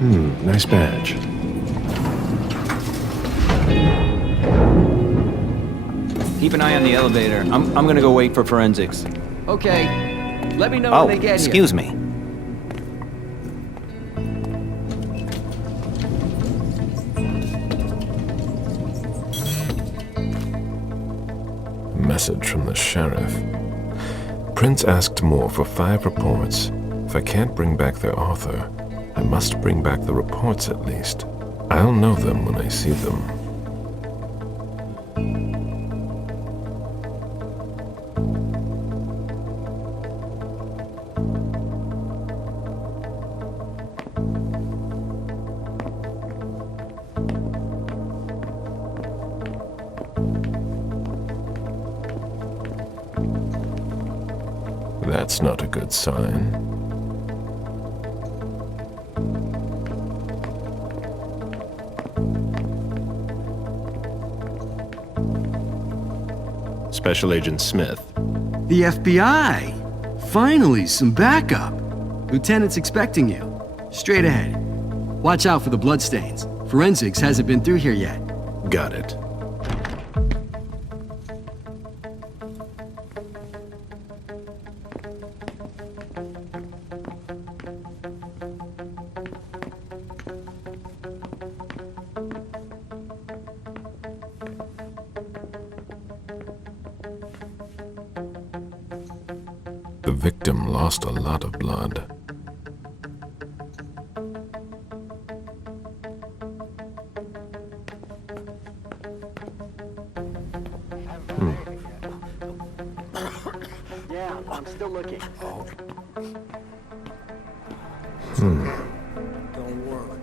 Nice badge. Keep an eye on the elevator. I'm gonna go wait for forensics. Okay. Let me know when they get excuse me. Message from the sheriff. Prince asked more for 5 reports. If I can't bring back their author, I must bring back the reports at least. I'll know them when I see them. That's not a good sign. Special Agent Smith. The FBI! Finally, some backup. Lieutenant's expecting you. Straight ahead. Watch out for the bloodstains. Forensics hasn't been through here yet. Got it. The victim lost a lot of blood. Yeah, I'm still looking. Don't worry.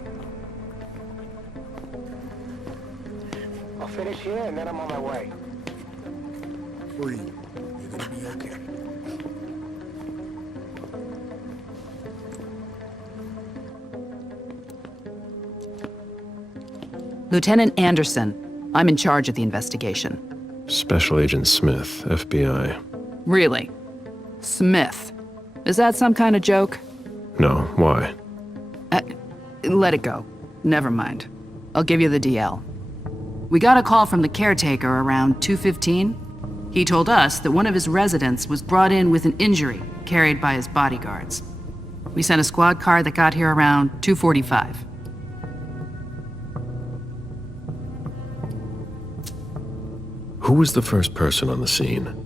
I'll finish here and then I'm on my way. Free. You're gonna be okay. Lieutenant Anderson, I'm in charge of the investigation. Special Agent Smith, FBI. Really? Smith. Is that some kind of joke? No, why? Let it go. Never mind. I'll give you the DL. We got a call from the caretaker around 2:15. He told us that one of his residents was brought in with an injury carried by his bodyguards. We sent a squad car that got here around 2:45. Who was the first person on the scene?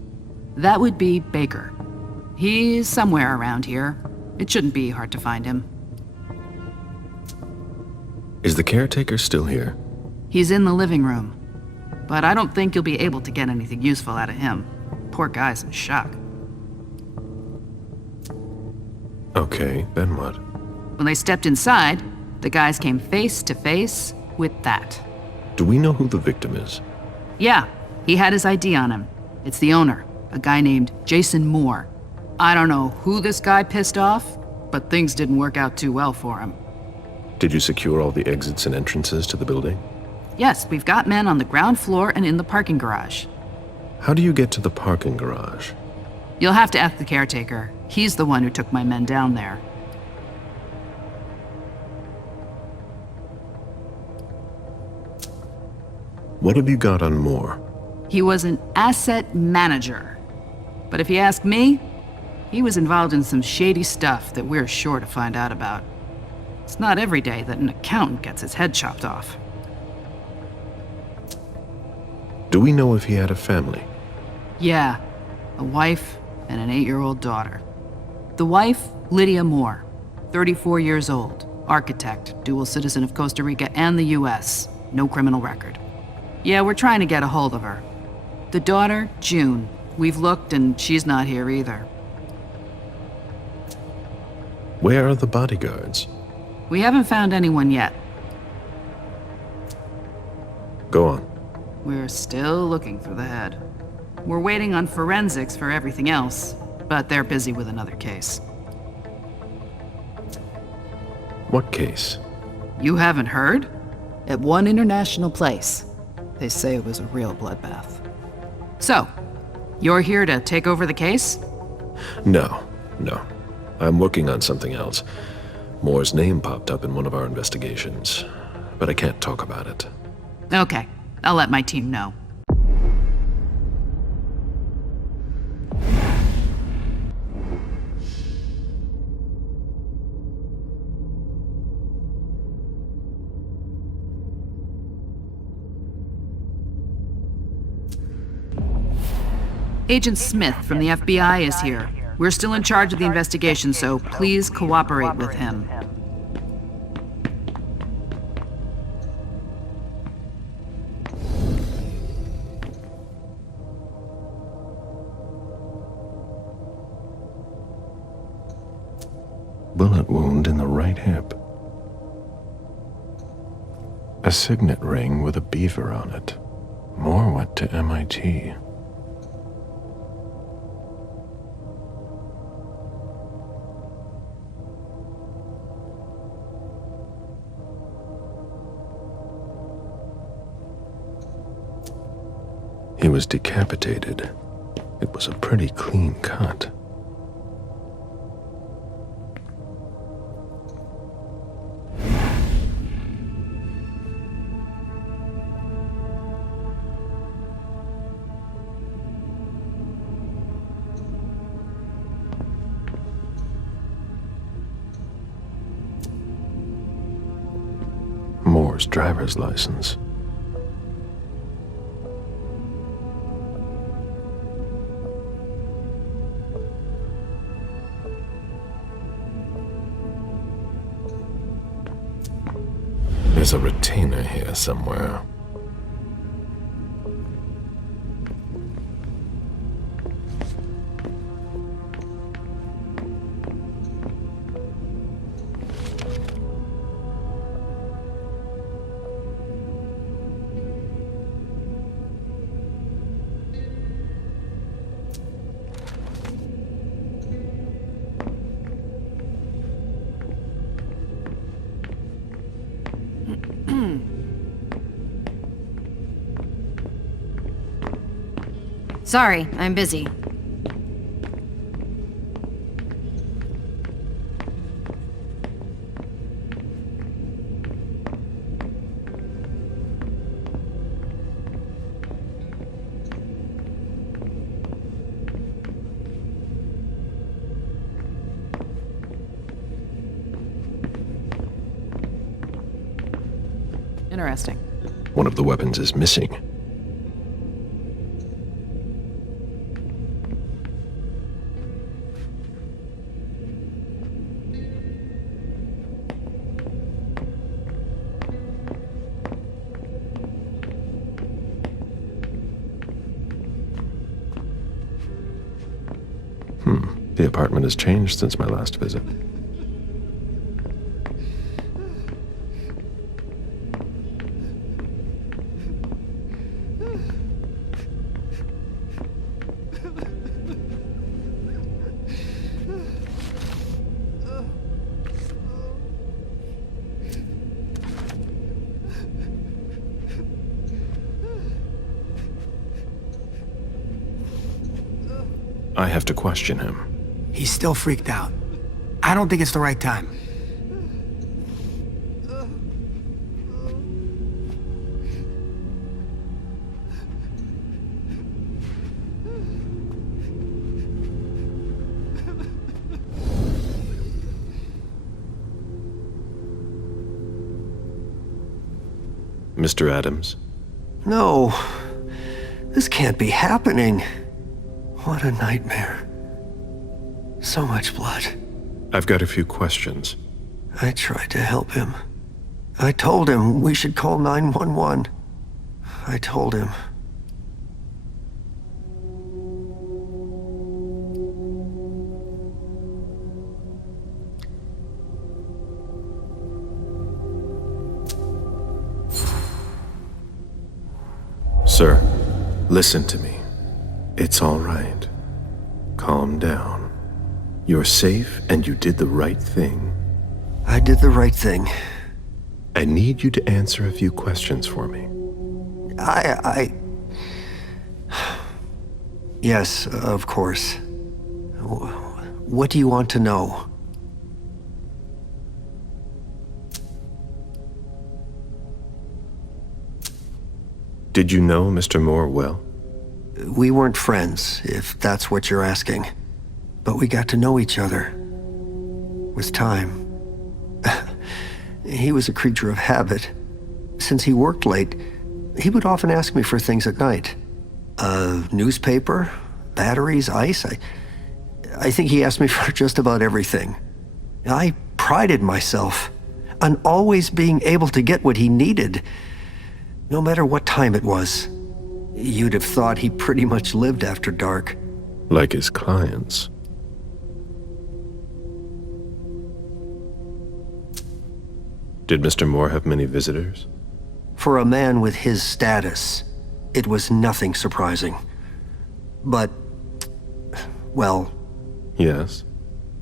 That would be Baker. He's somewhere around here. It shouldn't be hard to find him. Is the caretaker still here? He's in the living room. But I don't think you'll be able to get anything useful out of him. Poor guy's in shock. Okay, then what? When they stepped inside, the guys came face to face with that. Do we know who the victim is? Yeah, he had his ID on him. It's the owner, a guy named Jason Moore. I don't know who this guy pissed off, but things didn't work out too well for him. Did you secure all the exits and entrances to the building? Yes, we've got men on the ground floor and in the parking garage. How do you get to the parking garage? You'll have to ask the caretaker. He's the one who took my men down there. What have you got on Moore? He was an asset manager. But if you ask me, he was involved in some shady stuff that we're sure to find out about. It's not every day that an accountant gets his head chopped off. Do we know if he had a family? Yeah, a wife and an 8-year-old daughter. The wife, Lydia Moore, 34 years old, architect, dual citizen of Costa Rica and the US, no criminal record. Yeah, we're trying to get a hold of her. The daughter, June. We've looked and she's not here either. Where are the bodyguards? We haven't found anyone yet. Go on. We're still looking for the head. We're waiting on forensics for everything else, but they're busy with another case. What case? You haven't heard? At one international place. They say it was a real bloodbath. So, you're here to take over the case? No. I'm working on something else. Moore's name popped up in one of our investigations, but I can't talk about it. Okay, I'll let my team know. Agent Smith from the FBI is here. We're still in charge of the investigation, so please cooperate with him. Bullet wound in the right hip. A signet ring with a beaver on it. Moore went to MIT. He was decapitated. It was a pretty clean cut. Moore's driver's license. There's a retainer here somewhere. Sorry, I'm busy. Interesting. One of the weapons is missing. The apartment has changed since my last visit. I have to question him. He's still freaked out. I don't think it's the right time. Mr. Adams? No, this can't be happening. What a nightmare. So much blood. I've got a few questions. I tried to help him. I told him we should call 911. I told him. Sir, listen to me. It's all right. Calm down. You're safe and you did the right thing. I did the right thing. I need you to answer a few questions for me. Yes, of course. What do you want to know? Did you know Mr. Moore well? We weren't friends, if that's what you're asking. But we got to know each other. With time. He was a creature of habit. Since he worked late, he would often ask me for things at night. A newspaper, batteries, ice. I think he asked me for just about everything. I prided myself on always being able to get what he needed, no matter what time it was. You'd have thought he pretty much lived after dark. Like his clients. Did Mr. Moore have many visitors? For a man with his status, it was nothing surprising. But, well... Yes?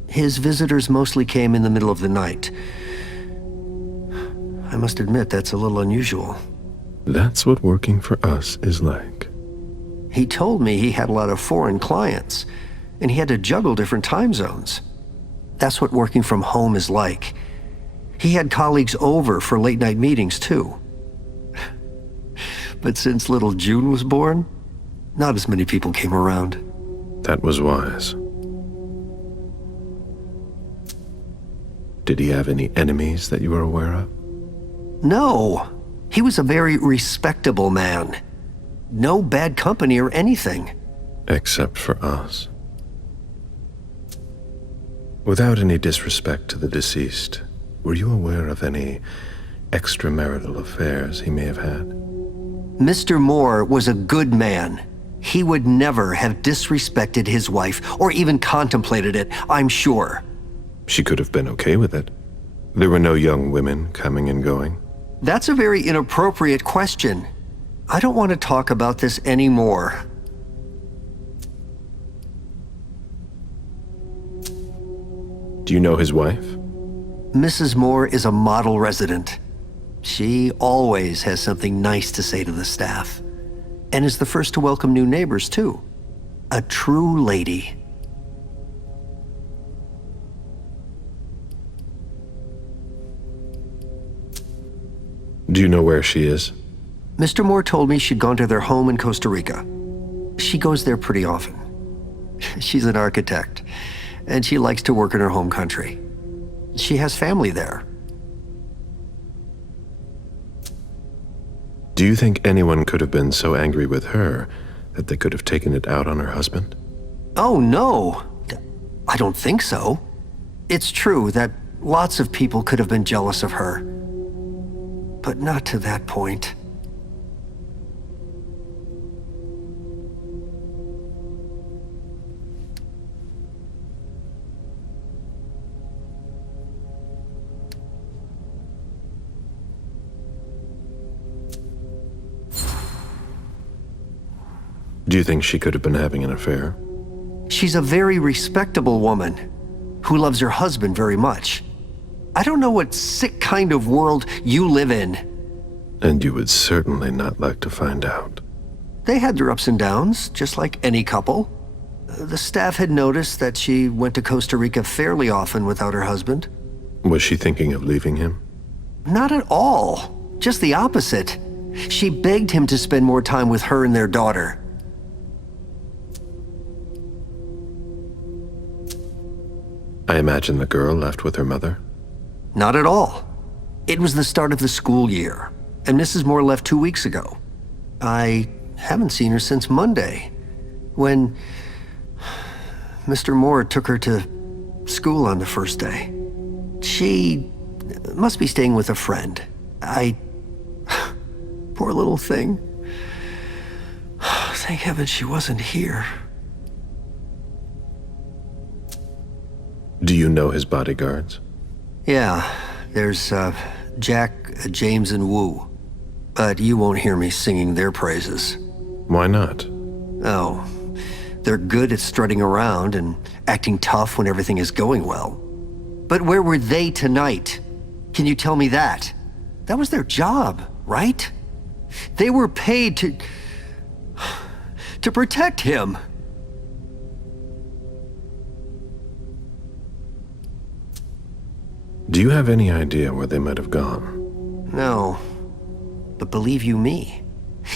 His visitors mostly came in the middle of the night. I must admit, that's a little unusual. That's what working for us is like. He told me he had a lot of foreign clients, and he had to juggle different time zones. That's what working from home is like. He had colleagues over for late-night meetings, too. But since little June was born, not as many people came around. That was wise. Did he have any enemies that you were aware of? No. He was a very respectable man. No bad company or anything. Except for us. Without any disrespect to the deceased, were you aware of any extramarital affairs he may have had? Mr. Moore was a good man. He would never have disrespected his wife, or even contemplated it, I'm sure. She could have been okay with it. There were no young women coming and going. That's a very inappropriate question. I don't want to talk about this anymore. Do you know his wife? Mrs. Moore is a model resident. She always has something nice to say to the staff. And is the first to welcome new neighbors, too. A true lady. Do you know where she is? Mr. Moore told me she'd gone to their home in Costa Rica. She goes there pretty often. She's an architect, and she likes to work in her home country. She has family there. Do you think anyone could have been so angry with her that they could have taken it out on her husband? Oh, no. I don't think so. It's true that lots of people could have been jealous of her. But not to that point. Do you think she could have been having an affair? She's a very respectable woman who loves her husband very much. I don't know what sick kind of world you live in. And you would certainly not like to find out. They had their ups and downs, just like any couple. The staff had noticed that she went to Costa Rica fairly often without her husband. Was she thinking of leaving him? Not at all. Just the opposite. She begged him to spend more time with her and their daughter. I imagine the girl left with her mother? Not at all. It was the start of the school year, and Mrs. Moore left 2 weeks ago. I haven't seen her since Monday, when Mr. Moore took her to school on the first day. She must be staying with a friend. Poor little thing. Thank heaven she wasn't here. Do you know his bodyguards? Yeah, there's Jack, James, and Wu. But you won't hear me singing their praises. Why not? Oh, they're good at strutting around and acting tough when everything is going well. But where were they tonight? Can you tell me that? That was their job, right? They were paid to protect him. Do you have any idea where they might have gone? No, but believe you me,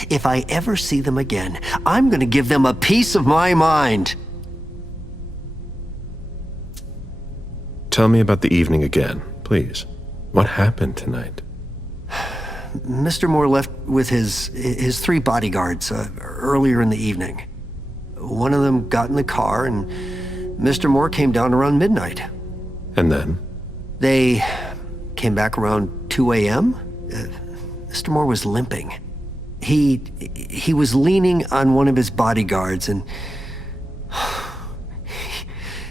If I ever see them again, I'm gonna give them a piece of my mind. Tell me about the evening again, please. What happened tonight? Mr. Moore left with his 3 bodyguards earlier in the evening. One of them got in the car, and Mr. Moore came down around midnight. And then? They came back around 2 a.m. Mr. Moore was limping. He was leaning on one of his bodyguards, and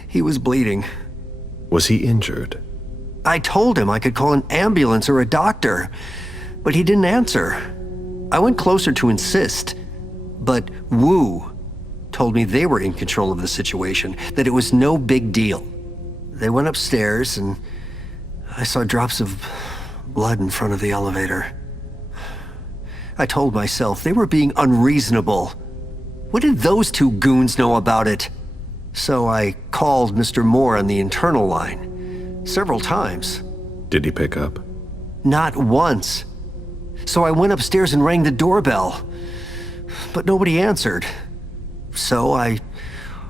he was bleeding. Was he injured? I told him I could call an ambulance or a doctor, but he didn't answer. I went closer to insist, but Wu told me they were in control of the situation, that it was no big deal. They went upstairs, and I saw drops of blood in front of the elevator. I told myself they were being unreasonable. What did those 2 goons know about it? So I called Mr. Moore on the internal line several times. Did he pick up? Not once. So I went upstairs and rang the doorbell, but nobody answered. So I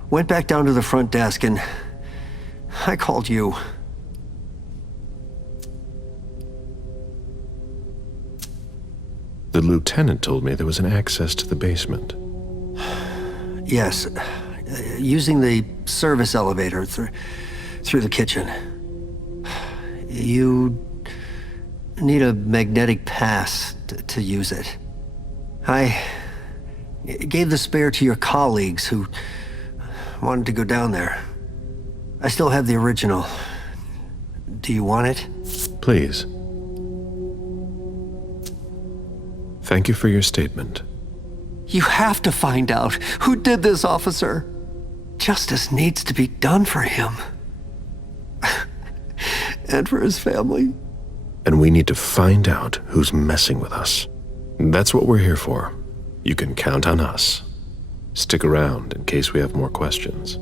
went back down to the front desk and I called you. The lieutenant told me there was an access to the basement. Yes, using the service elevator through the kitchen. You need a magnetic pass to use it. I gave the spare to your colleagues who wanted to go down there. I still have the original. Do you want it? Please. Thank you for your statement. You have to find out who did this, officer. Justice needs to be done for him. And for his family. And we need to find out who's messing with us. That's what we're here for. You can count on us. Stick around in case we have more questions.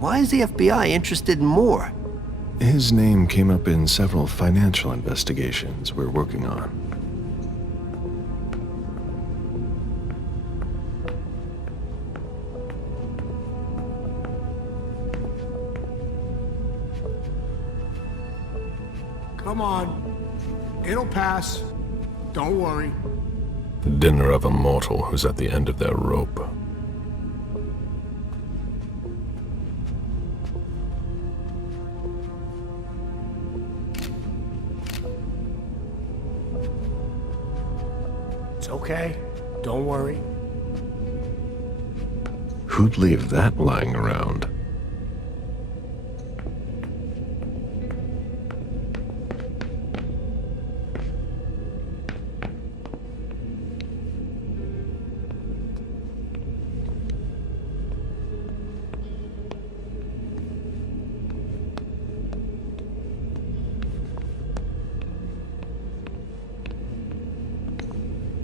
Why is the FBI interested in Moore? His name came up in several financial investigations we're working on. Come on. It'll pass. Don't worry. The dinner of a mortal who's at the end of their rope. It's okay. Don't worry. Who'd leave that lying around?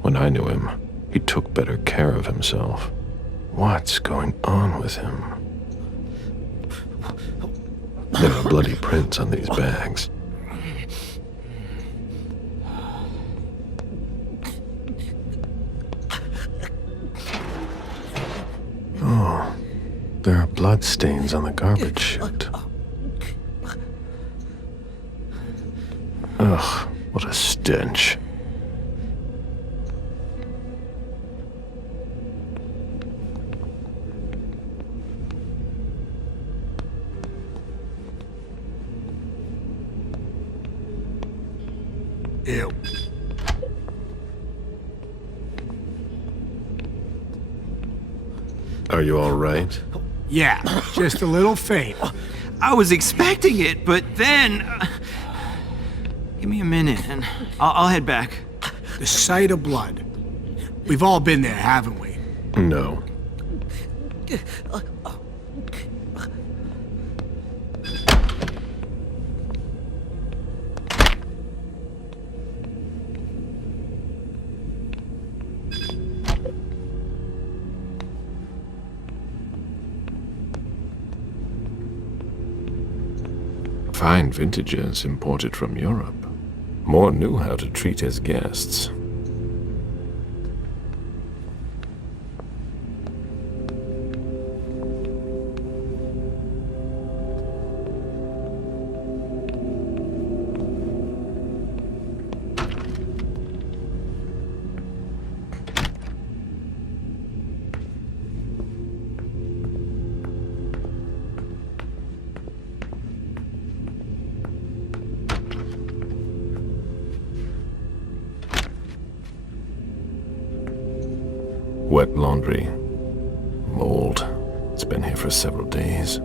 When I knew him, he took better care of himself. What's going on with him? There are bloody prints on these bags. Oh, there are blood stains on the garbage chute. Ugh, what a stench. Ew. Are you all right? Yeah, just a little faint. I was expecting it, but then... give me a minute, and I'll head back. The sight of blood. We've all been there, haven't we? No. Fine vintages imported from Europe. Moore knew how to treat his guests. Wet laundry. Mold. It's been here for several days.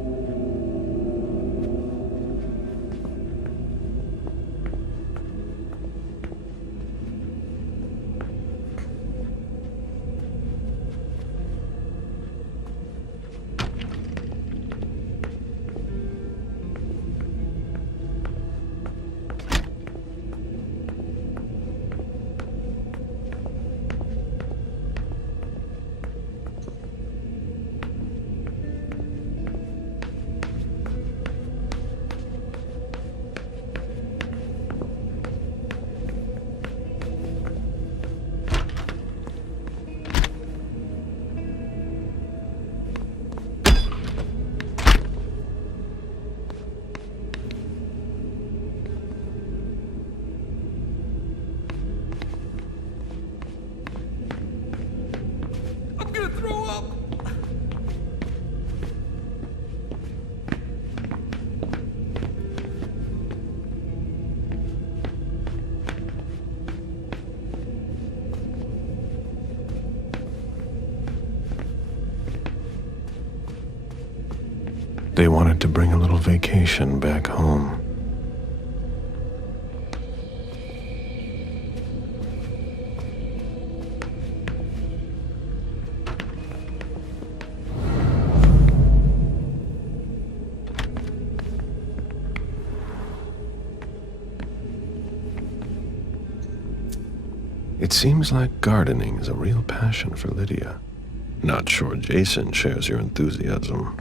They wanted to bring a little vacation back home. It seems like gardening is a real passion for Lydia. Not sure Jason shares your enthusiasm.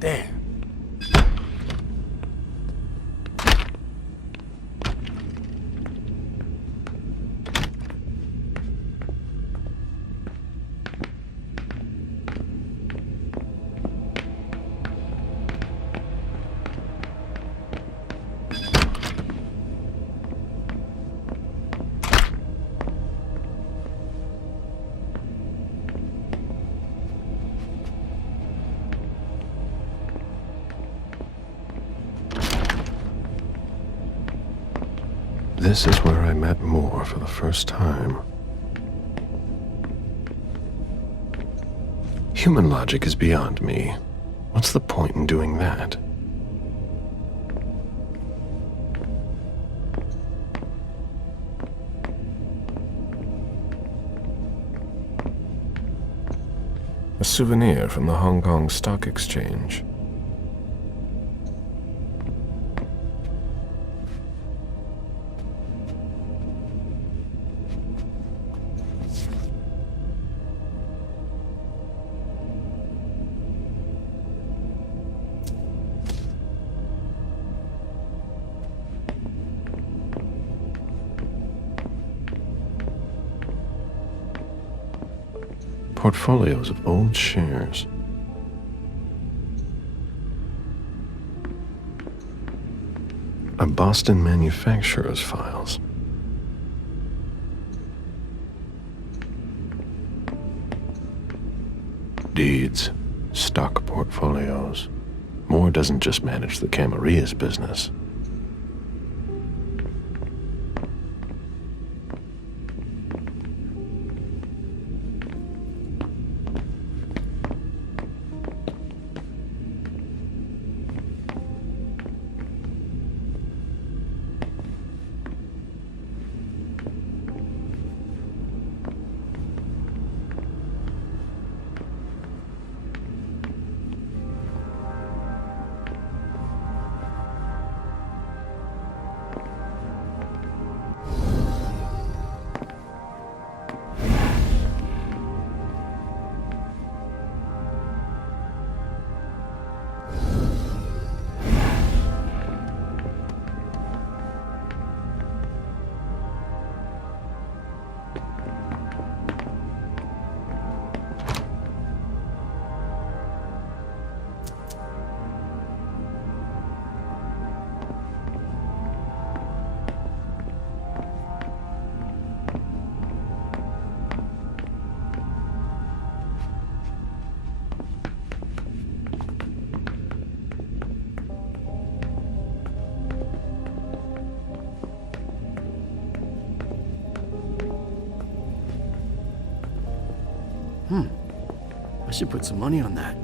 There. This is where I met Moore for the first time. Human logic is beyond me. What's the point in doing that? A souvenir from the Hong Kong Stock Exchange. Portfolios of old shares. A Boston manufacturer's files. Deeds, stock portfolios. Moore doesn't just manage the Camaria's business. I should put some money on that.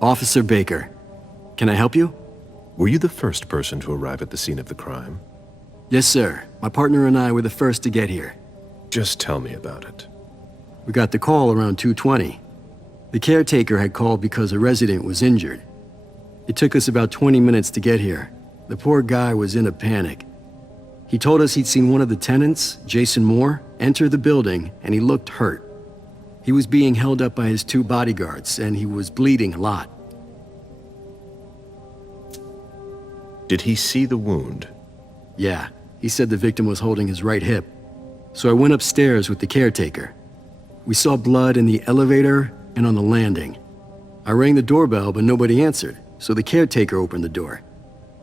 Officer Baker, can I help you? Were you the first person to arrive at the scene of the crime? Yes, sir. My partner and I were the first to get here. Just tell me about it. We got the call around 2:20. The caretaker had called because a resident was injured. It took us about 20 minutes to get here. The poor guy was in a panic. He told us he'd seen one of the tenants, Jason Moore, enter the building and he looked hurt. He was being held up by his 2 bodyguards and he was bleeding a lot. Did he see the wound? Yeah, he said the victim was holding his right hip. So I went upstairs with the caretaker. We saw blood in the elevator and on the landing. I rang the doorbell, but nobody answered, so the caretaker opened the door.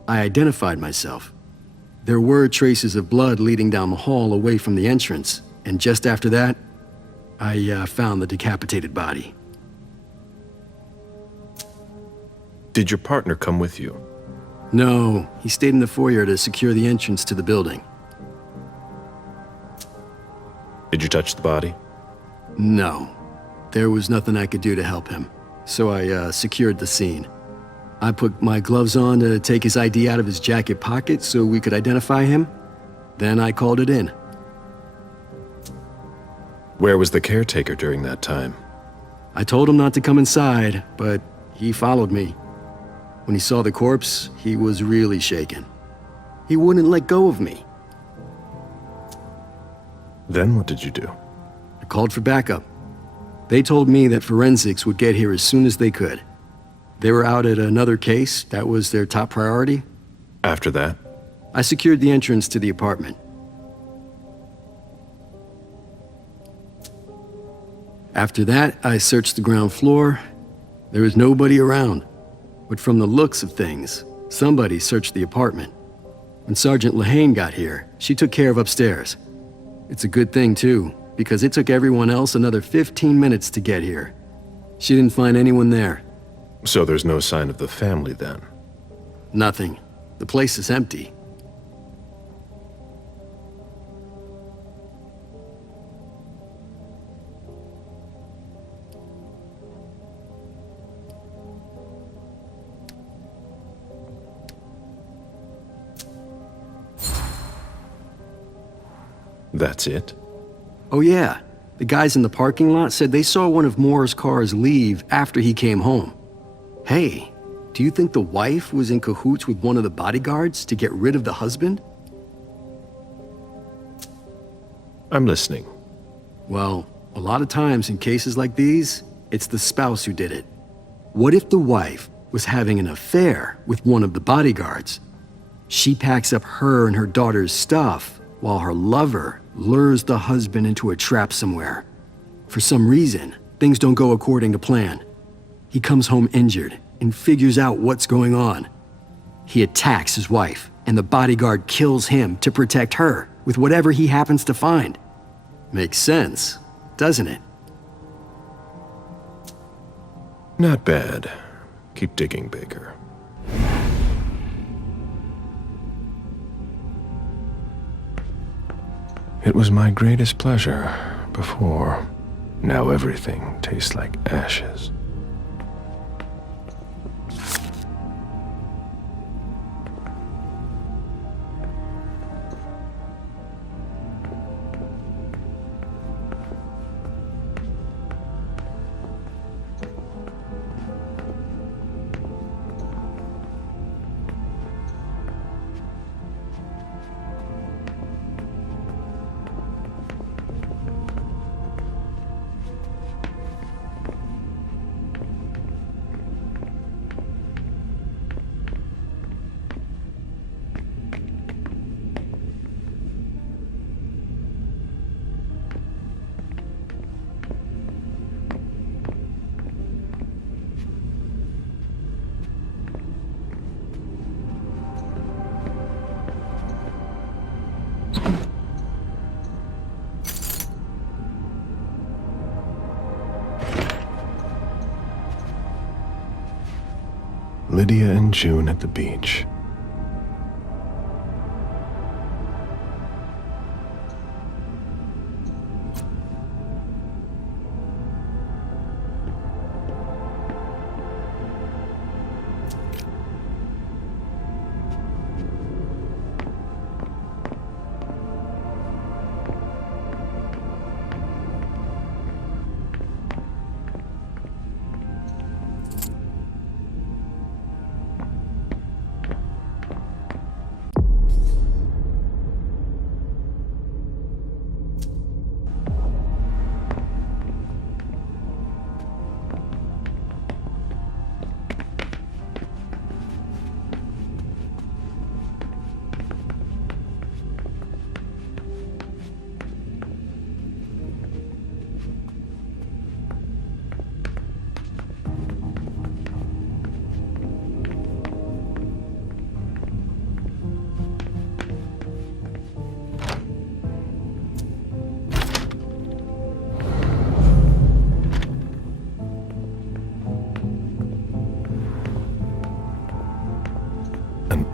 I identified myself. There were traces of blood leading down the hall away from the entrance, and just after that, I found the decapitated body. Did your partner come with you? No, he stayed in the foyer to secure the entrance to the building. Did you touch the body? No, there was nothing I could do to help him, so I secured the scene. I put my gloves on to take his ID out of his jacket pocket so we could identify him. Then I called it in. Where was the caretaker during that time? I told him not to come inside, but he followed me. When he saw the corpse, he was really shaken. He wouldn't let go of me. Then what did you do? I called for backup. They told me that forensics would get here as soon as they could. They were out at another case. That was their top priority. After that? I secured the entrance to the apartment. After that, I searched the ground floor. There was nobody around. But from the looks of things, somebody searched the apartment. When Sergeant Lehane got here, she took care of upstairs. It's a good thing, too, because it took everyone else another 15 minutes to get here. She didn't find anyone there. So there's no sign of the family then? Nothing. The place is empty. That's it? Oh yeah, the guys in the parking lot said they saw one of Moore's cars leave after he came home. Hey, do you think the wife was in cahoots with one of the bodyguards to get rid of the husband? I'm listening. Well, a lot of times in cases like these, it's the spouse who did it. What if the wife was having an affair with one of the bodyguards. She packs up her and her daughter's stuff while her lover lures the husband into a trap somewhere. For some reason, things don't go according to plan. He comes home injured and figures out what's going on. He attacks his wife, and the bodyguard kills him to protect her with whatever he happens to find. Makes sense, doesn't it? Not bad. Keep digging, Baker. It was my greatest pleasure before. Now everything tastes like ashes. Lydia and June at the beach.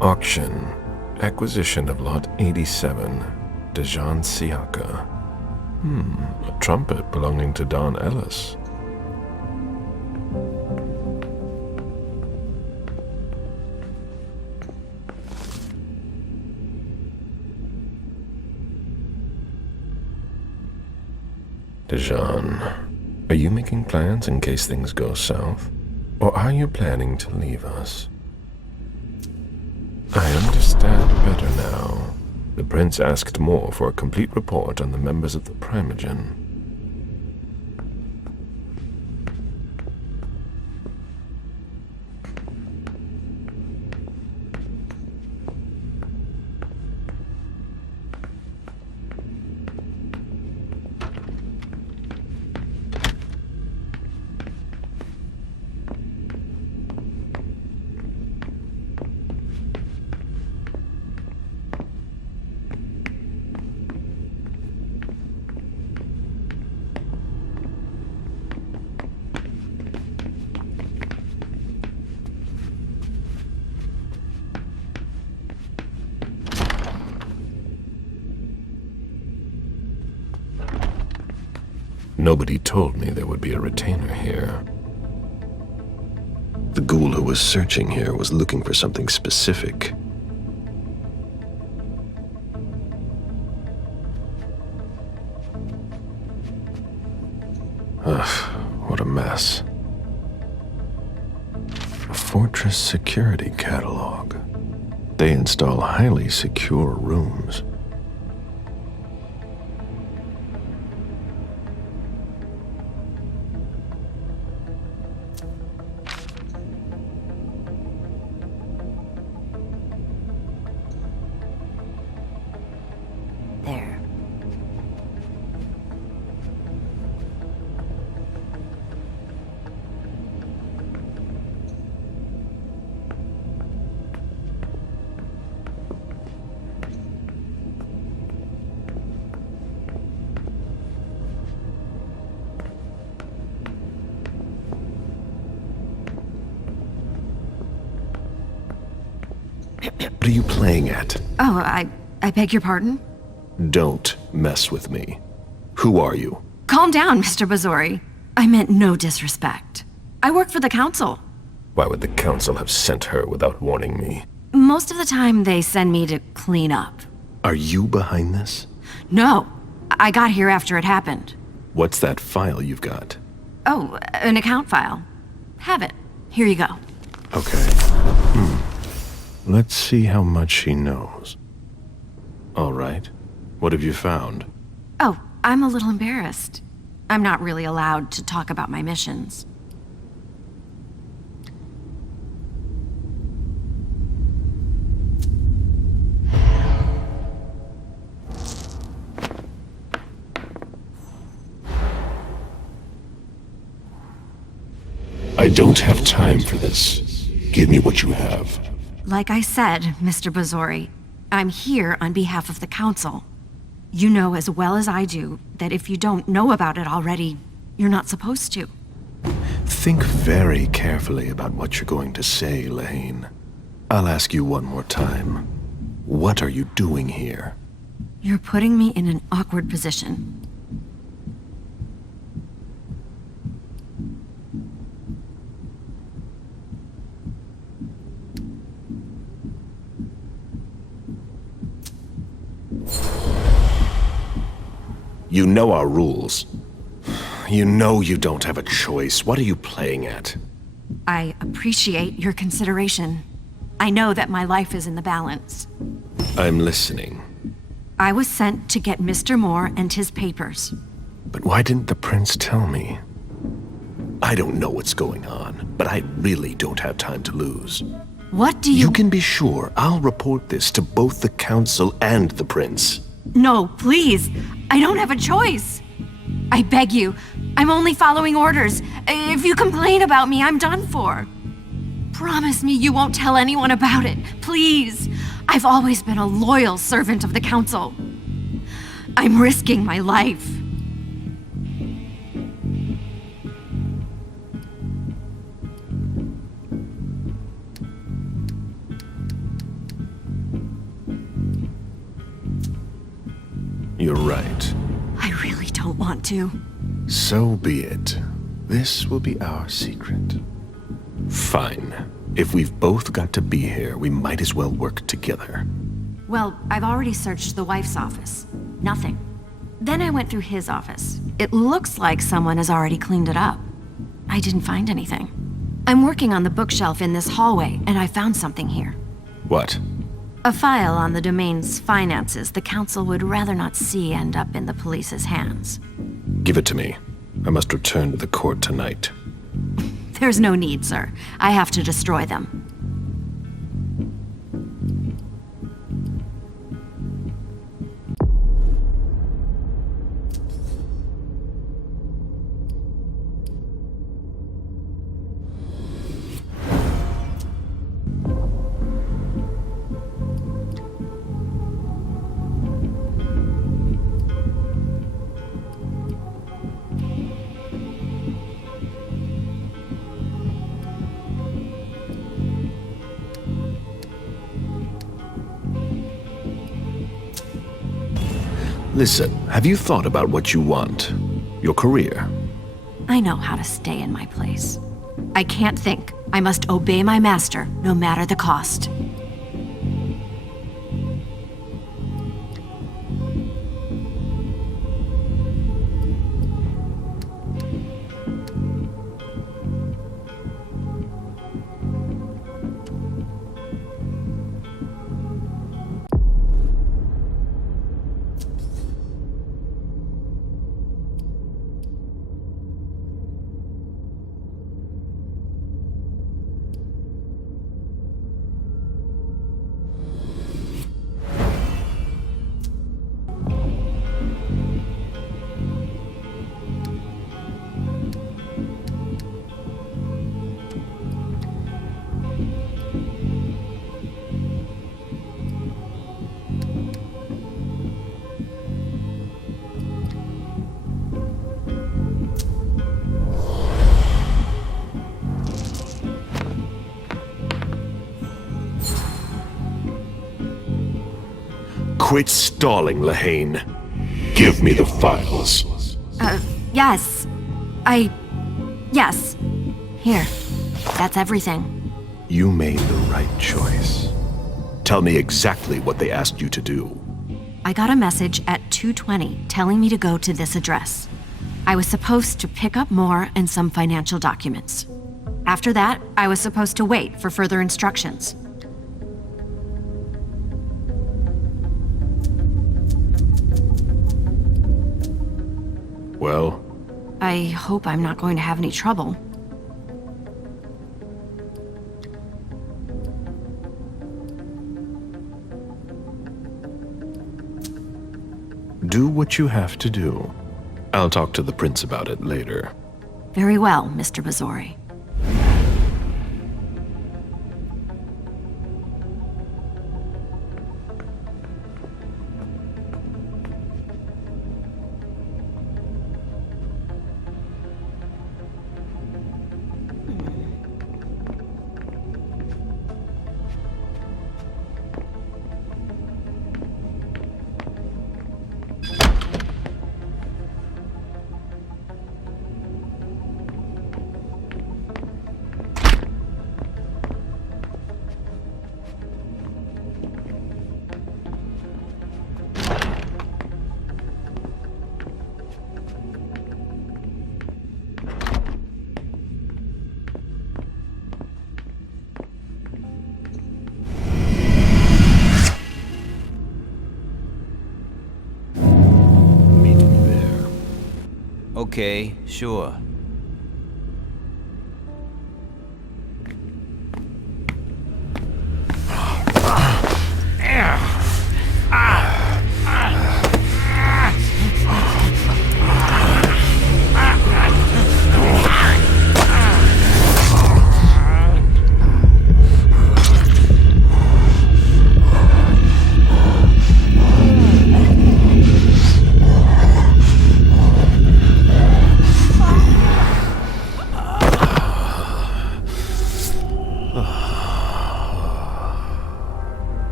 Auction. Acquisition of Lot 87, Dejan Siaka. A trumpet belonging to Don Ellis. Dejan, are you making plans in case things go south? Or are you planning to leave us? I understand better now. The prince asked more for a complete report on the members of the Primogen. Nobody told me there would be a retainer here. The ghoul who was searching here was looking for something specific. Ugh, what a mess. A fortress security catalog. They install highly secure rooms. What are you playing at? Oh, I beg your pardon? Don't mess with me. Who are you? Calm down, Mr. Bazzori. I meant no disrespect. I work for the council. Why would the council have sent her without warning me? Most of the time, they send me to clean up. Are you behind this? No, I got here after it happened. What's that file you've got? Oh, an account file. Have it. Here you go. Okay. Let's see how much she knows. All right. What have you found? Oh, I'm a little embarrassed. I'm not really allowed to talk about my missions. I don't have time for this. Give me what you have. Like I said, Mr. Bazzori, I'm here on behalf of the council. You know as well as I do that if you don't know about it already, you're not supposed to. Think very carefully about what you're going to say, Lane. I'll ask you one more time. What are you doing here? You're putting me in an awkward position. You know our rules. You know you don't have a choice. What are you playing at? I appreciate your consideration. I know that my life is in the balance. I'm listening. I was sent to get Mr. Moore and his papers. But why didn't the prince tell me? I don't know what's going on, but I really don't have time to lose. What do you... You can be sure I'll report this to both the council and the prince. No, please. I don't have a choice. I beg you. I'm only following orders. If you complain about me, I'm done for. Promise me you won't tell anyone about it. Please. I've always been a loyal servant of the council. I'm risking my life. You're right. I really don't want to. So be it. This will be our secret. Fine. If we've both got to be here, we might as well work together. Well, I've already searched the wife's office. Nothing. Then I went through his office. It looks like someone has already cleaned it up. I didn't find anything. I'm working on the bookshelf in this hallway, and I found something here. What? A file on the domain's finances the council would rather not see end up in the police's hands. Give it to me. I must return to the court tonight. There's no need, sir. I have to destroy them. Listen, have you thought about what you want? Your career? I know how to stay in my place. I can't think. I must obey my master, no matter the cost. Quit stalling, Lahane. Give me the files. Yes. Yes. Here. That's everything. You made the right choice. Tell me exactly what they asked you to do. I got a message at 2:20 telling me to go to this address. I was supposed to pick up more and some financial documents. After that, I was supposed to wait for further instructions. Well? I hope I'm not going to have any trouble. Do what you have to do. I'll talk to the prince about it later. Very well, Mr. Bazzori. Okay, sure.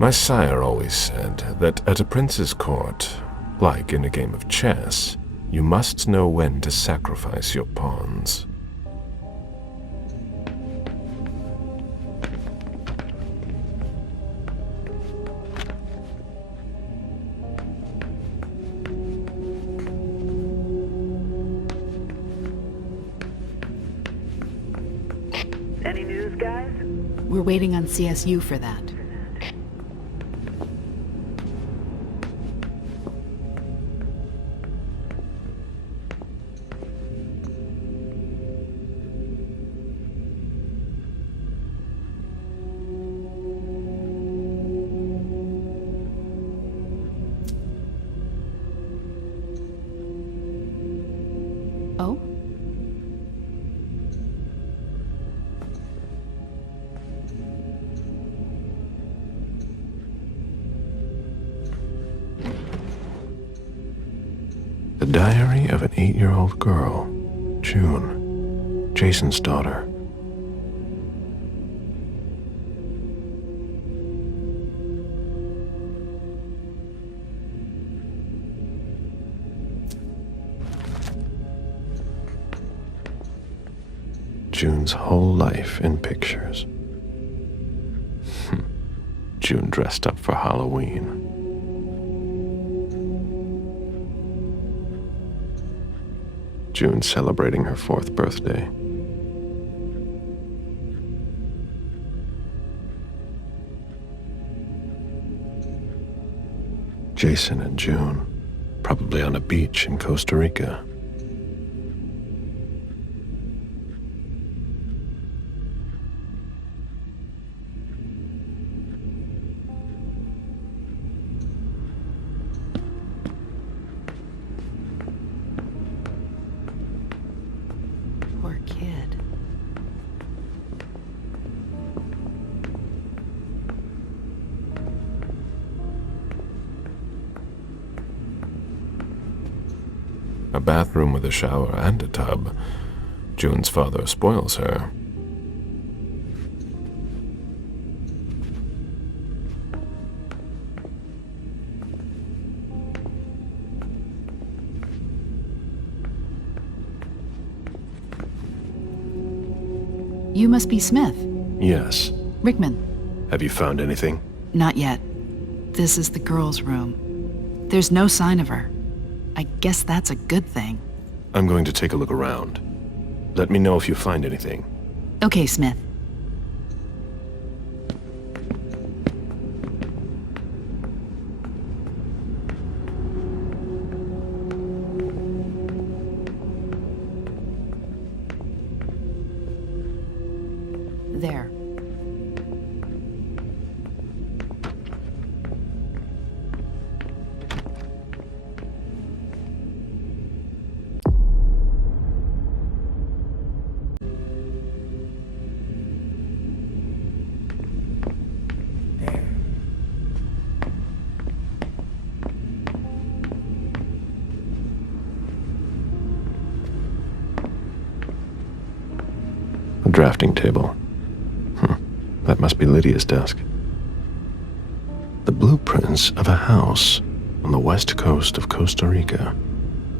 My sire always said that at a prince's court, like in a game of chess, you must know when to sacrifice your pawns. Any news, guys? We're waiting on CSU for that. Oh? The diary of an 8-year-old girl, June, Jason's daughter. June's whole life in pictures. June dressed up for Halloween. June celebrating her 4th birthday. Jason and June, probably on a beach in Costa Rica. A bathroom with a shower and a tub. June's father spoils her. You must be Smith. Yes. Rickman. Have you found anything? Not yet. This is the girl's room. There's no sign of her. I guess that's a good thing. I'm going to take a look around. Let me know if you find anything. Okay, Smith. There. A drafting table. That must be Lydia's desk. The blueprints of a house on the west coast of Costa Rica.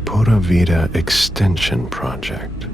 Pura Vida Extension Project.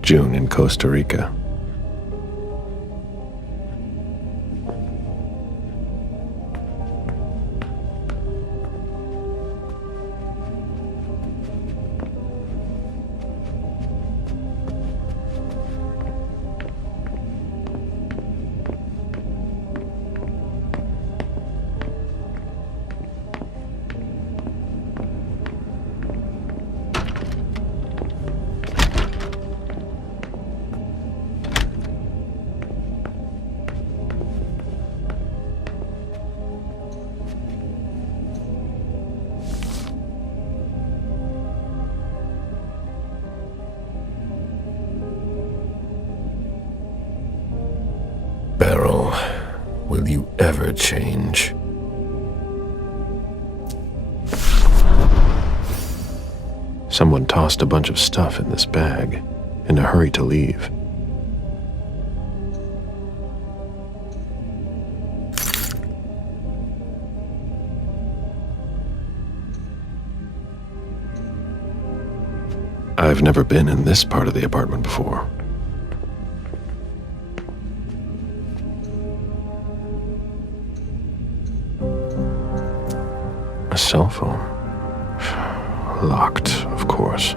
June in Costa Rica. Beryl, will you ever change? Someone tossed a bunch of stuff in this bag, in a hurry to leave. I've never been in this part of the apartment before. A cell phone. Locked, of course.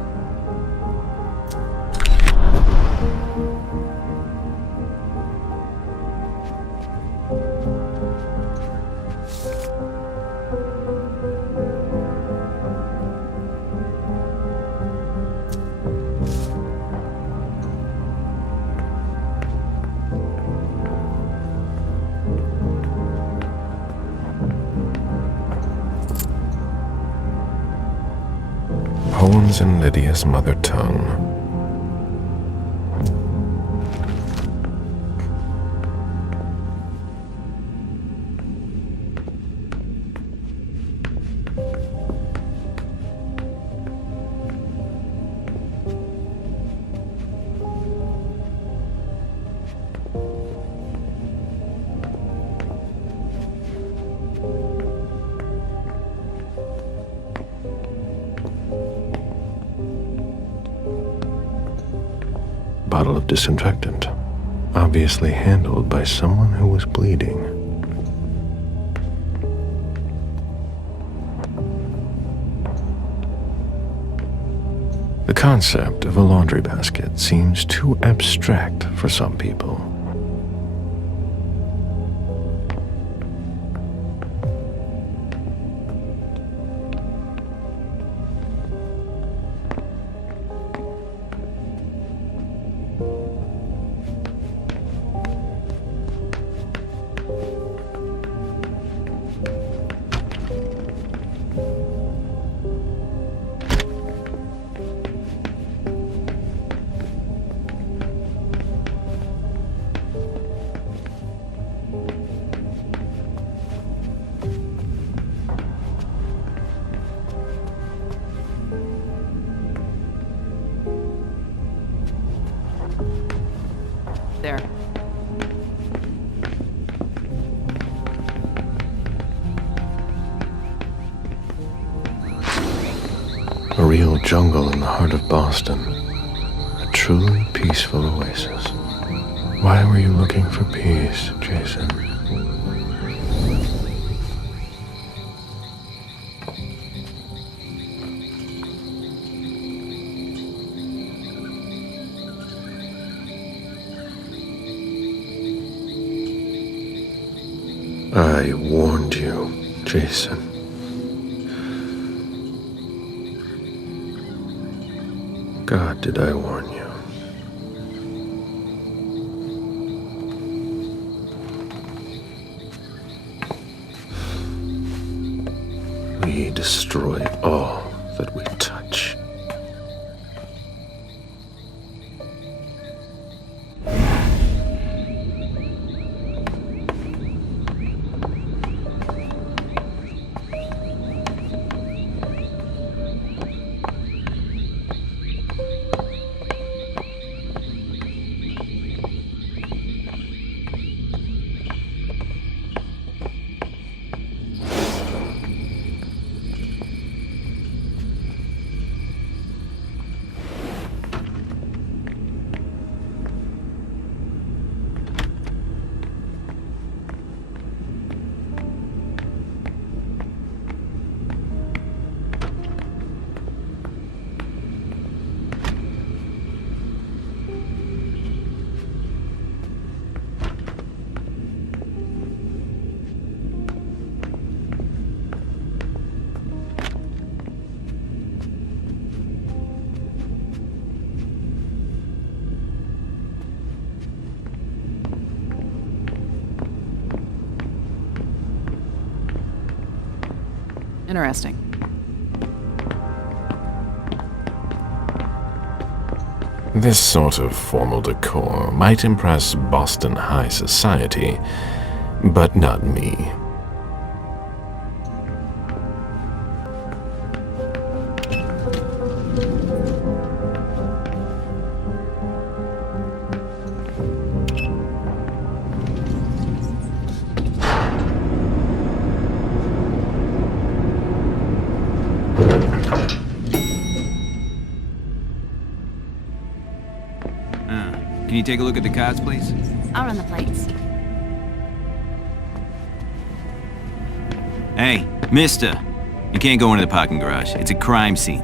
Poems in Lydia's mother tongue. bottle of disinfectant, obviously handled by someone who was bleeding. The concept of a laundry basket seems too abstract for some people. There. A real jungle in the heart of Boston. A truly peaceful oasis. Why were you looking for peace, Jason? I warned you, Jason. God, did I warn you? We destroy all that we touch. Interesting. This sort of formal decor might impress Boston high society, but not me. Can you take a look at the cards, please? I'll run the plates. Hey, mister. You can't go into the parking garage. It's a crime scene.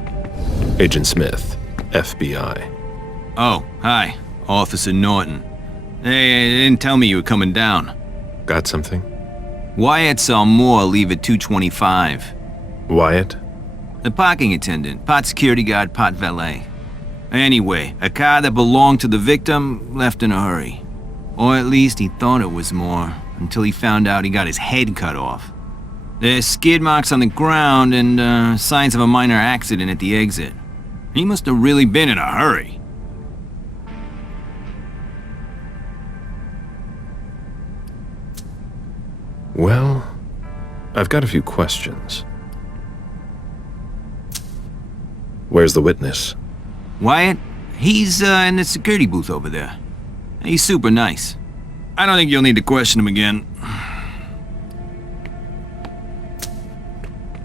Agent Smith, FBI. Oh, hi. Officer Norton. Hey, they didn't tell me you were coming down. Got something? Wyatt saw Moore leave at 2:25. Wyatt? The parking attendant, part security guard, part valet. Anyway, a car that belonged to the victim left in a hurry. Or at least he thought it was Moore, until he found out he got his head cut off. There's skid marks on the ground and signs of a minor accident at the exit. He must have really been in a hurry. Well, I've got a few questions. Where's the witness? Wyatt? He's in the security booth over there. He's super nice. I don't think you'll need to question him again.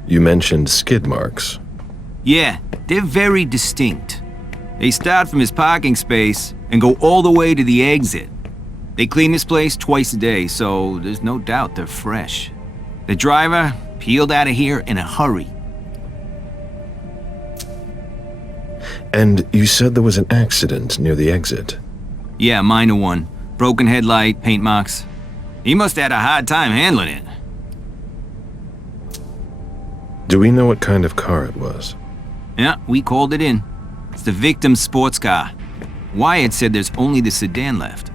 You mentioned skid marks. Yeah, they're very distinct. They start from his parking space and go all the way to the exit. They clean this place twice a day, so there's no doubt they're fresh. The driver peeled out of here in a hurry. And you said there was an accident near the exit? Yeah, minor one. Broken headlight, paint marks. He must have had a hard time handling it. Do we know what kind of car it was? Yeah, we called it in. It's the victim's sports car. Wyatt said there's only the sedan left.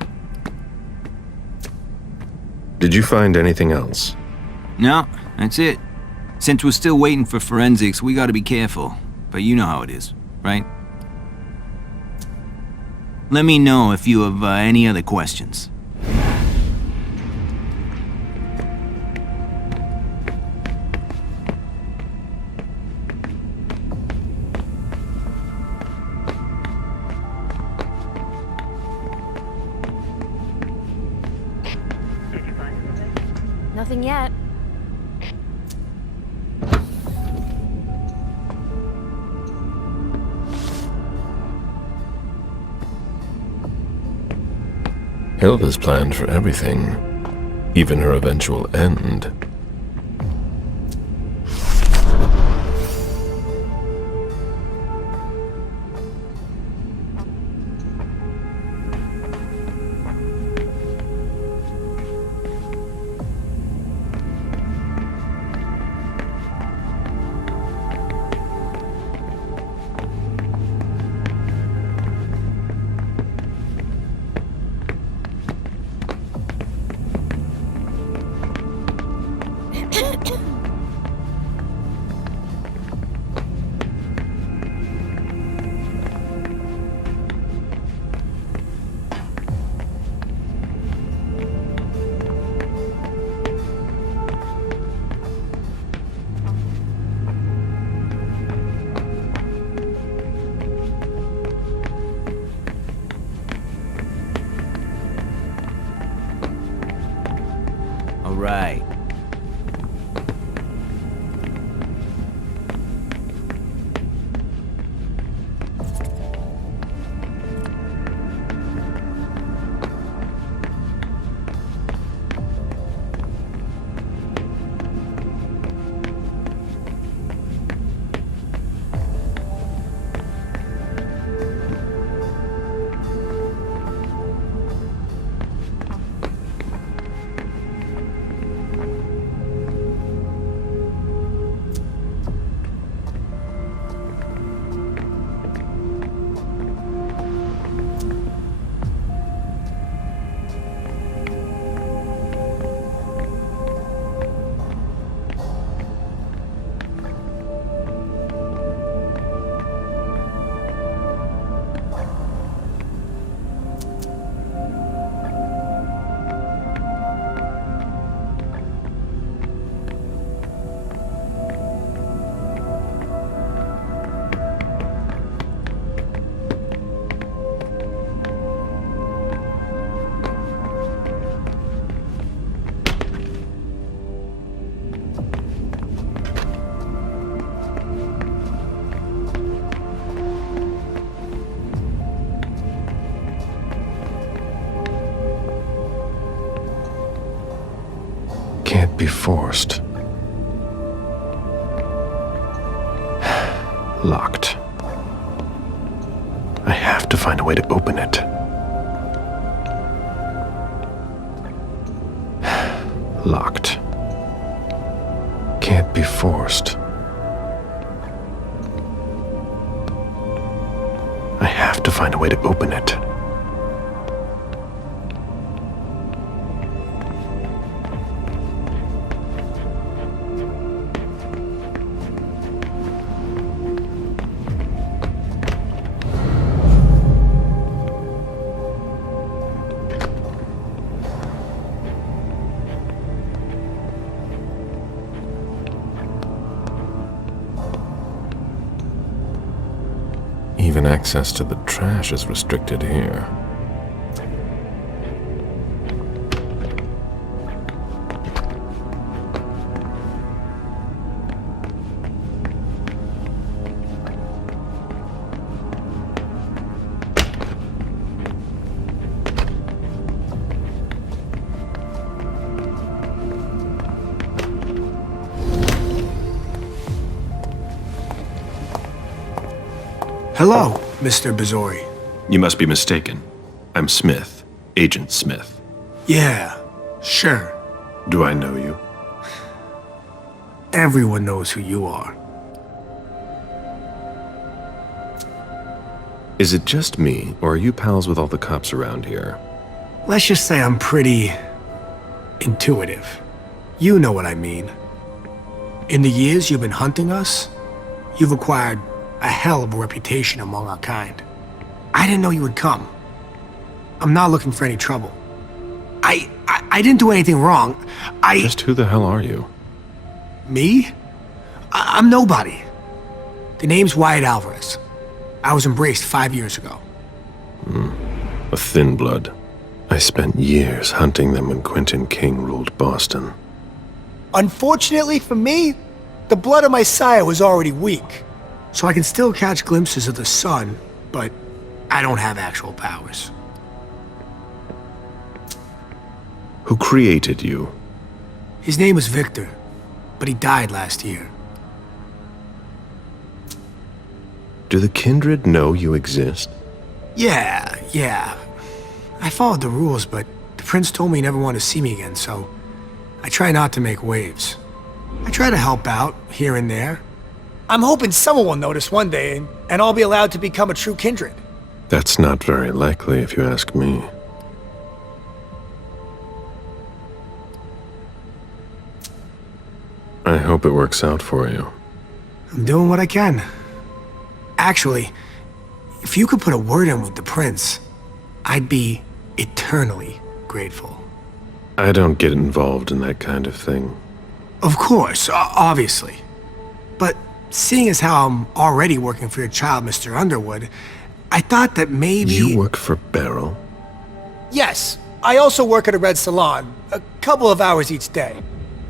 Did you find anything else? No, that's it. Since we're still waiting for forensics, we gotta be careful. But you know how it is, right? Let me know if you have any other questions. Nothing yet. Hilda's planned for everything, even her eventual end. All right. Can't be forced. Locked. I have to find a way to open it. Locked. Can't be forced. I have to find a way to open it. Even access to the trash is restricted here. Hello, Mr. Bizori. You must be mistaken. I'm Smith, Agent Smith. Yeah, sure. Do I know you? Everyone knows who you are. Is it just me, or are you pals with all the cops around here? Let's just say I'm pretty intuitive. You know what I mean. In the years you've been hunting us, you've acquired a hell of a reputation among our kind. I didn't know you would come. I'm not looking for any trouble. I didn't do anything wrong. Just who the hell are you? Me? I'm nobody. The name's Wyatt Alvarez. I was embraced 5 years ago. A thin blood. I spent years hunting them when Quentin King ruled Boston. Unfortunately for me, the blood of my sire was already weak. So I can still catch glimpses of the sun, but I don't have actual powers. Who created you? His name was Victor, but he died last year. Do the kindred know you exist? Yeah. I followed the rules, but the prince told me he never wanted to see me again, so I try not to make waves. I try to help out, here and there. I'm hoping someone will notice one day, and I'll be allowed to become a true kindred. That's not very likely, if you ask me. I hope it works out for you. I'm doing what I can. Actually, if you could put a word in with the prince, I'd be eternally grateful. I don't get involved in that kind of thing. Of course, obviously. But seeing as how I'm already working for your child, Mr. Underwood, I thought that maybe... You work for Beryl? Yes. I also work at a red salon, a couple of hours each day.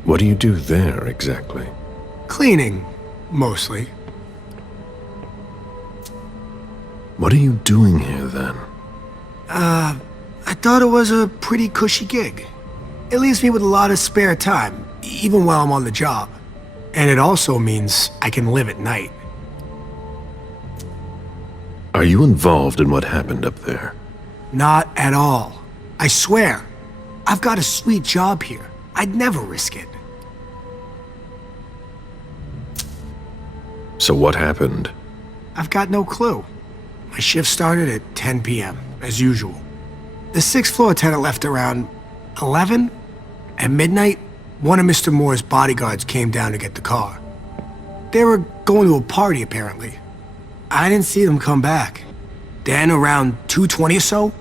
What do you do there, exactly? Cleaning, mostly. What are you doing here, then? I thought it was a pretty cushy gig. It leaves me with a lot of spare time, even while I'm on the job. And it also means I can live at night. Are you involved in what happened up there? Not at all. I swear. I've got a sweet job here. I'd never risk it. So what happened? I've got no clue. My shift started at 10 p.m., as usual. The sixth floor tenant left around 11. At midnight, one of Mr. Moore's bodyguards came down to get the car. They were going to a party, apparently. I didn't see them come back. Then, around 2:20 or so,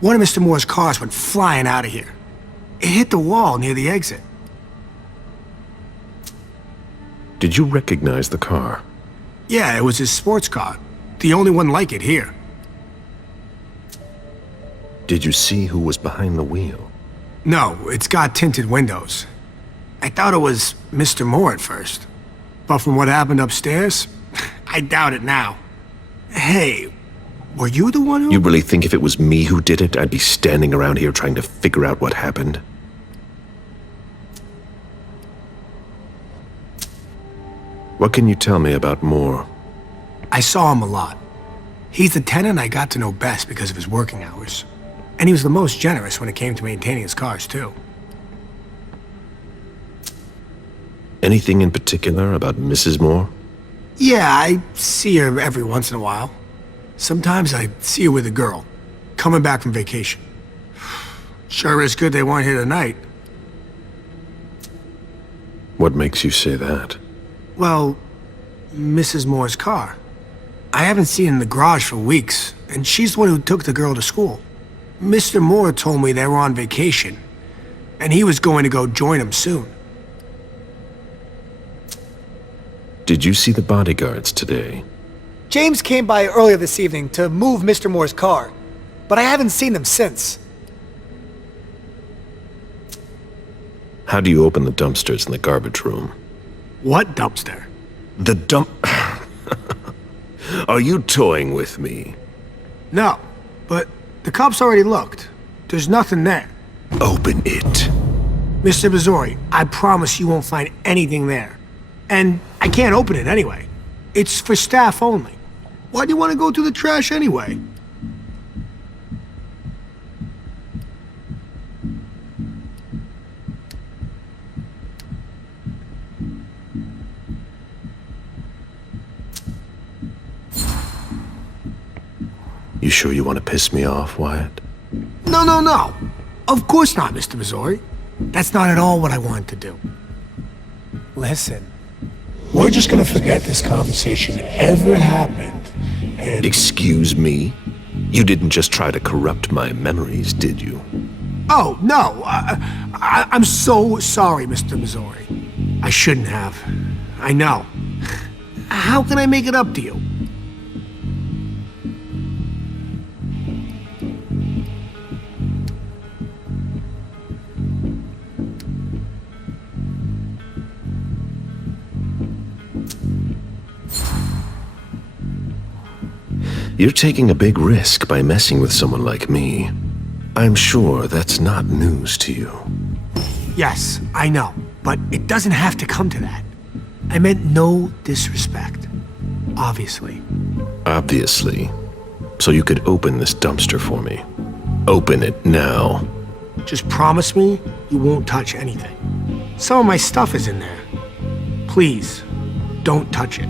one of Mr. Moore's cars went flying out of here. It hit the wall near the exit. Did you recognize the car? Yeah, it was his sports car. The only one like it here. Did you see who was behind the wheel? No, it's got tinted windows. I thought it was Mr. Moore at first. But from what happened upstairs, I doubt it now. Hey, were you the one who... You really think if it was me who did it, I'd be standing around here trying to figure out what happened? What can you tell me about Moore? I saw him a lot. He's the tenant I got to know best because of his working hours. And he was the most generous when it came to maintaining his cars, too. Anything in particular about Mrs. Moore? Yeah, I see her every once in a while. Sometimes I see her with a girl, coming back from vacation. Sure is good they weren't here tonight. What makes you say that? Well, Mrs. Moore's car. I haven't seen her in the garage for weeks, and she's the one who took the girl to school. Mr. Moore told me they were on vacation, and he was going to go join them soon. Did you see the bodyguards today? James came by earlier this evening to move Mr. Moore's car, but I haven't seen them since. How do you open the dumpsters in the garbage room? What dumpster? The dump... Are you toying with me? No, but the cops already looked. There's nothing there. Open it. Mr. Bizori, I promise you won't find anything there. And I can't open it anyway. It's for staff only. Why do you want to go through the trash anyway? You sure you want to piss me off, Wyatt? No. Of course not, Mr. Missouri. That's not at all what I wanted to do. Listen, we're just gonna forget this conversation ever happened, and... Excuse me? You didn't just try to corrupt my memories, did you? Oh, no. I'm so sorry, Mr. Missouri. I shouldn't have. I know. How can I make it up to you? You're taking a big risk by messing with someone like me. I'm sure that's not news to you. Yes, I know, but it doesn't have to come to that. I meant no disrespect. Obviously. Obviously. So you could open this dumpster for me. Open it now. Just promise me you won't touch anything. Some of my stuff is in there. Please, don't touch it.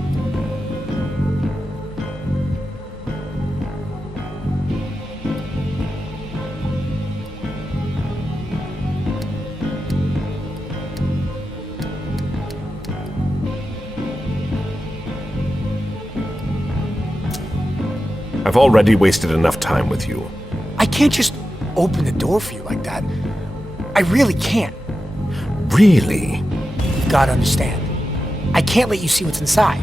I've already wasted enough time with you. I can't just open the door for you like that. I really can't. Really? You've got to understand. I can't let you see what's inside.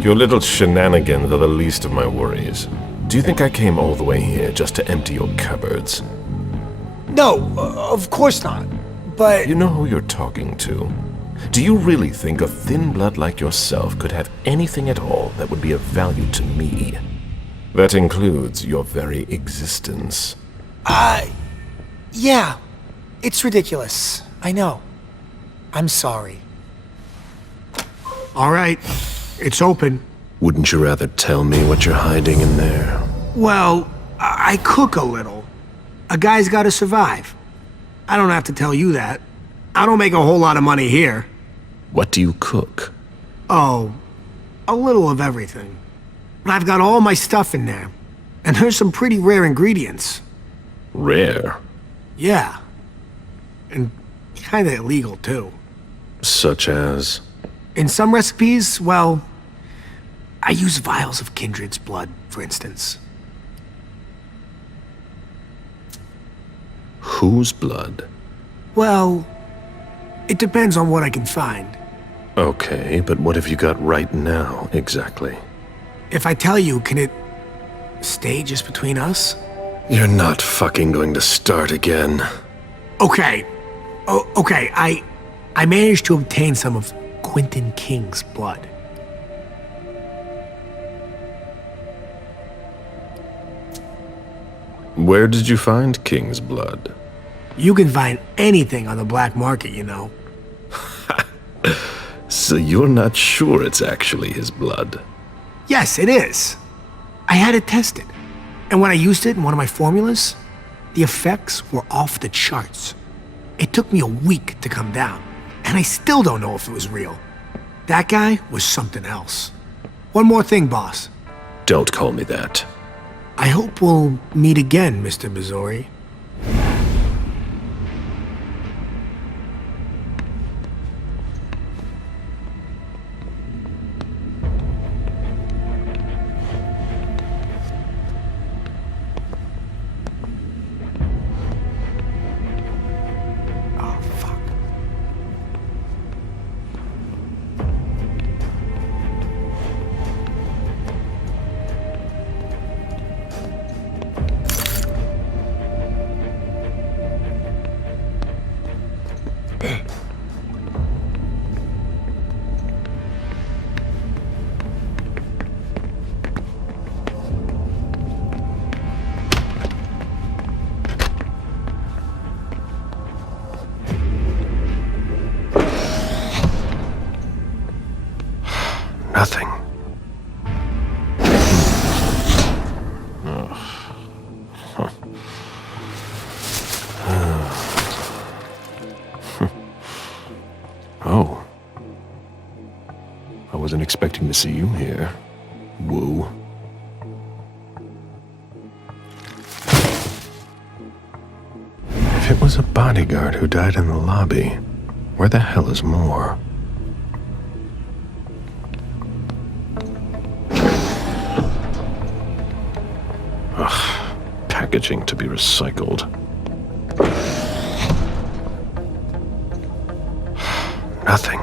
Your little shenanigans are the least of my worries. Do you think I came all the way here just to empty your cupboards? No, of course not. But... You know who you're talking to. Do you really think a thin blood like yourself could have anything at all that would be of value to me? That includes your very existence. Yeah. It's ridiculous. I know. I'm sorry. All right. It's open. Wouldn't you rather tell me what you're hiding in there? Well, I cook a little. A guy's gotta survive. I don't have to tell you that. I don't make a whole lot of money here. What do you cook? Oh, a little of everything. But I've got all my stuff in there. And there's some pretty rare ingredients. Rare? Yeah. And kinda illegal, too. Such as? In some recipes, well, I use vials of kindred's blood, for instance. Whose blood? Well, it depends on what I can find. Okay, but what have you got right now, exactly? If I tell you, can it stay just between us? You're not fucking going to start again. Okay. Okay, I managed to obtain some of Quentin King's blood. Where did you find King's blood? You can find anything on the black market, you know. So you're not sure it's actually his blood? Yes, it is. I had it tested. And when I used it in one of my formulas, the effects were off the charts. It took me a week to come down, and I still don't know if it was real. That guy was something else. One more thing, boss. Don't call me that. I hope we'll meet again, Mr. Missouri. Nothing. Oh. I wasn't expecting to see you here. Woo. If it was a bodyguard who died in the lobby, where the hell is Moore? Ugh, packaging to be recycled. Nothing.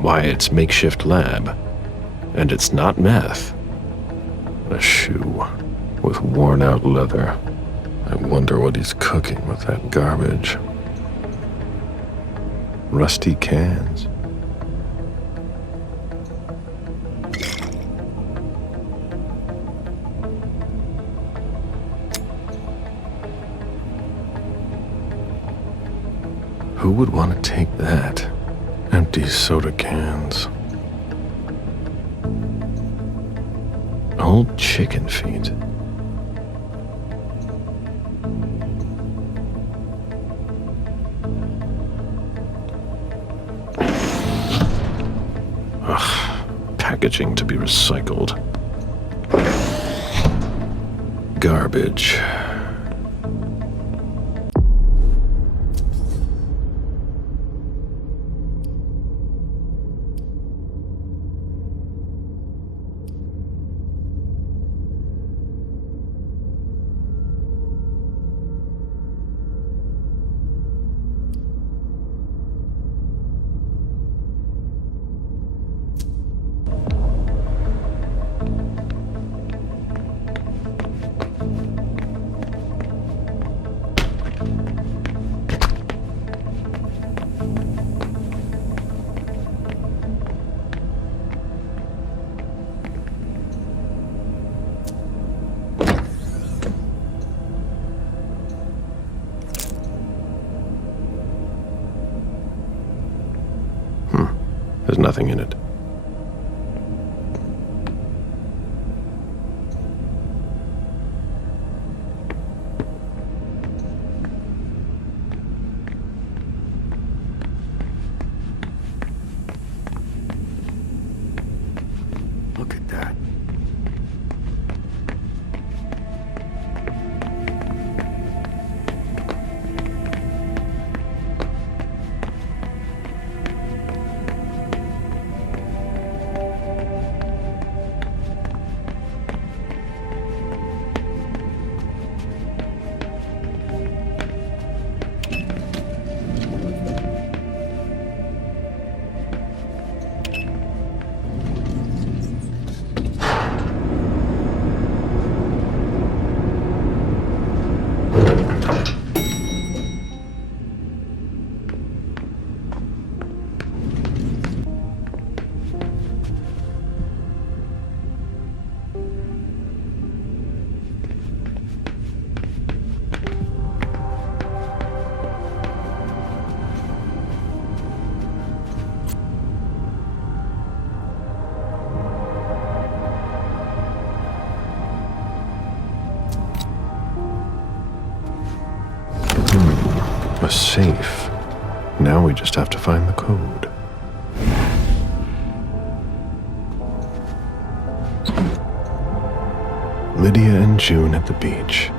Why, it's makeshift lab. And it's not meth. A shoe with worn-out leather. I wonder what he's cooking with that garbage. Rusty cans. Who would want to take that? Empty soda cans. Old chicken feet. Ugh, packaging to be recycled. Garbage. There's nothing in it. Look at that. A safe. Now we just have to find the code. Lydia and June at the beach.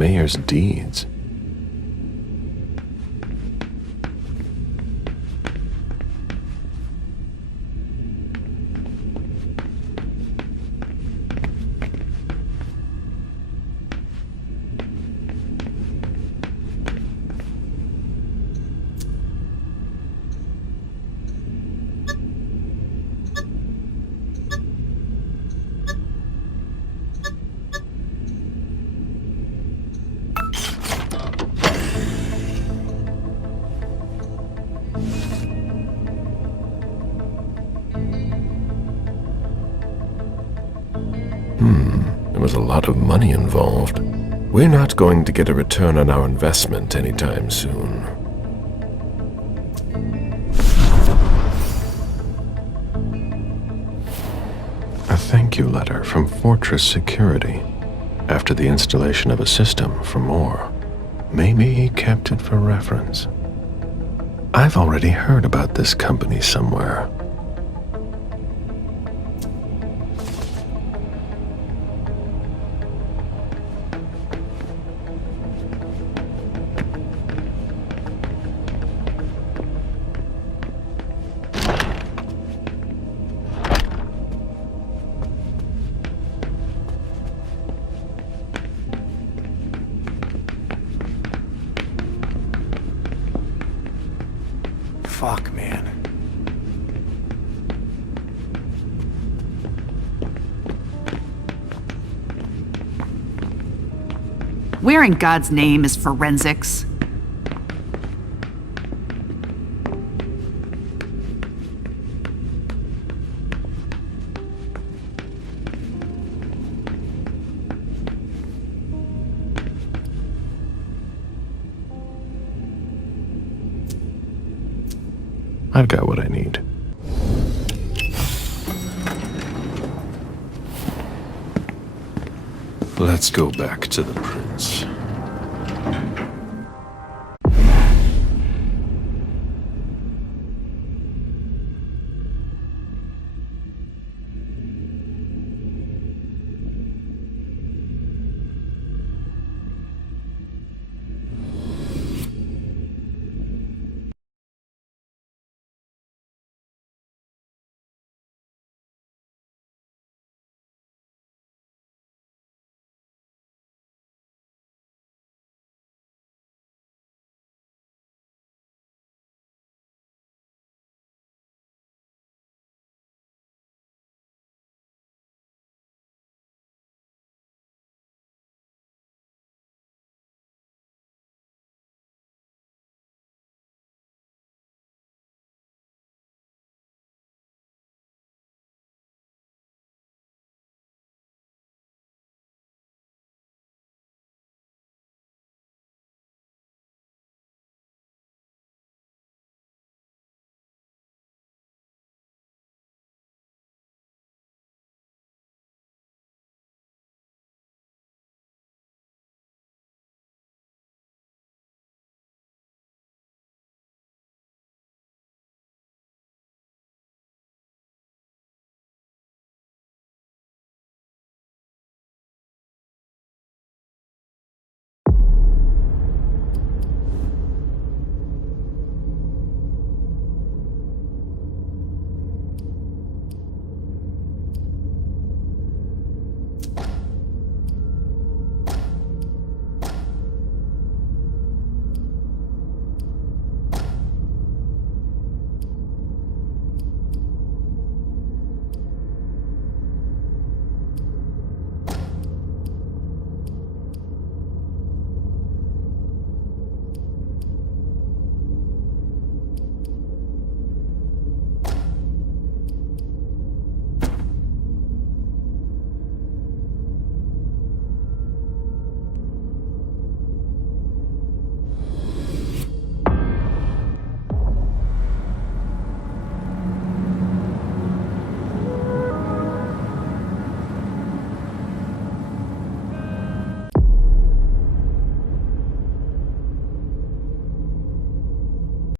mayor's deeds. There was a lot of money involved. We're not going to get a return on our investment anytime soon. A thank you letter from Fortress Security after the installation of a system for more. Maybe he kept it for reference. I've already heard about this company somewhere. Fuck, man. Where in God's name is forensics? I've got what I need. Let's go back to the prince.